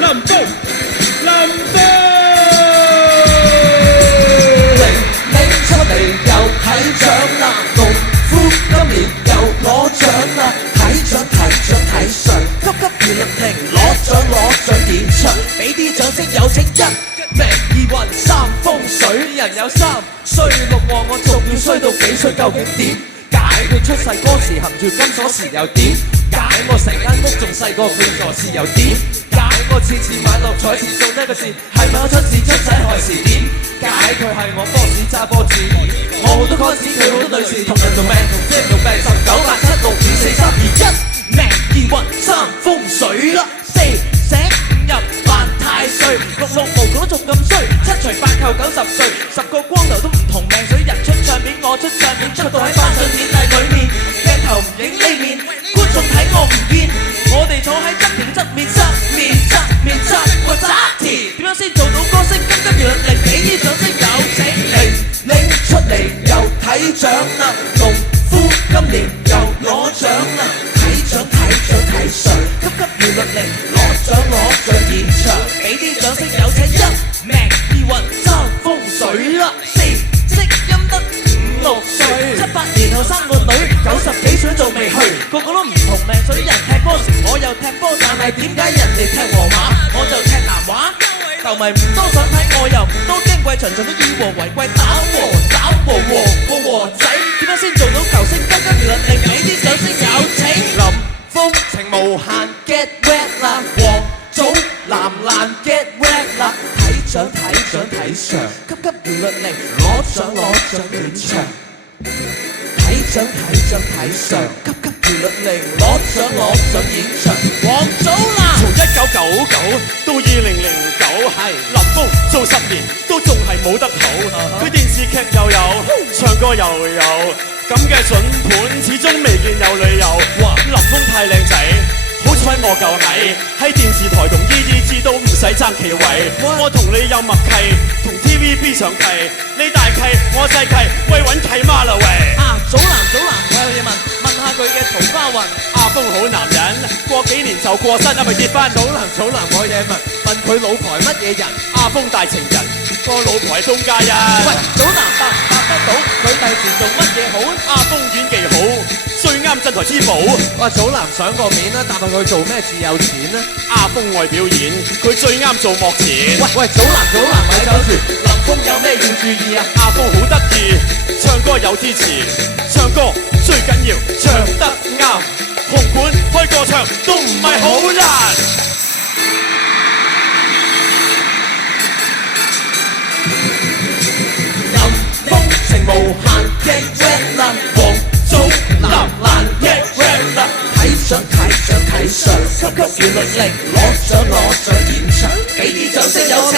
林峯，林峯。拎出嚟又睇獎啦，農夫今年又攞獎啦，睇獎睇相，急如律令攞獎演唱，俾啲掌聲有請一命二運三風水，人有三衰六旺，我仲要衰到幾歲？究竟點解佢出世嗰時含住金鎖匙又點解我成間屋仲細過佢座廁又點解我次買六合彩前中呢個字係咪我出事出仔害事？點解佢係我 boss 揸波子？我好多 cos 佢好多女士同人同命同姐同病19876241命二運三風水啦，四捨五入犯太歲，六無講仲咁衰，七除八扣90歲，10個光頭都唔同命水，人出唱片我出唱片，出到喺頒獎典禮裏面，鏡頭唔影呢面，觀眾睇我唔見，我哋坐喺側面側個側田，點樣先做到歌星？急如律令，俾啲掌聲有請拎出嚟又睇獎啦，農夫今年又攞獎啦，睇獎睇相，急如律令攞獎演唱，俾啲掌聲有請一命二運三風水啦，四積陰德5、6歲，7、8年後生個女，90幾歲仲未去，個個都唔同命水，人踢波時我又踢波，但係點解人哋踢皇馬我就踢南華？球迷唔多想睇，我又唔多矜貴，場場都以和為貴，打和仔，點樣先做到球星？急如律令，俾啲掌聲有請林峯情無限 get wet 啦，黃祖藍 get wet 啦，睇獎睇相，急如律令攞獎演唱，睇獎睇相，急如律令攞獎演唱，黃祖藍從1999到2009，係林峯做10年都仲係冇得好，佢電視劇又有，唱歌又有，咁嘅筍盤始終未見有理由。哇！林峯太靚仔，好彩我夠矮，喺電視台同依都唔使爭企位。我同你有默契，同 TVB 上契，你大契我細契，喂揾契媽啦喂！啊，祖藍，我有嘢問下佢嘅桃花運。阿峰好男人，過幾年就過身，係咪結婚？祖藍，我有嘢問佢老婆係乜嘢人？阿峰大情人，個老婆係鍾嘉欣。喂，祖藍答得到，佢第時做乜嘢好？阿峰演技好，最啱鎮台之寶。哇，祖藍上個面啦，答下佢做咩至有錢呢？阿峰愛表演，佢最啱做幕前。喂，祖藍咪走住，林峯有咩要注意啊？阿峰好得意，唱歌有支持，唱歌最緊要唱得啱，紅館開個唱都唔係好難。林峯情無限 get wet 啦，黃祖藍 get wet 啦，睇獎睇相，急如律令攞獎演唱，俾啲掌聲有請。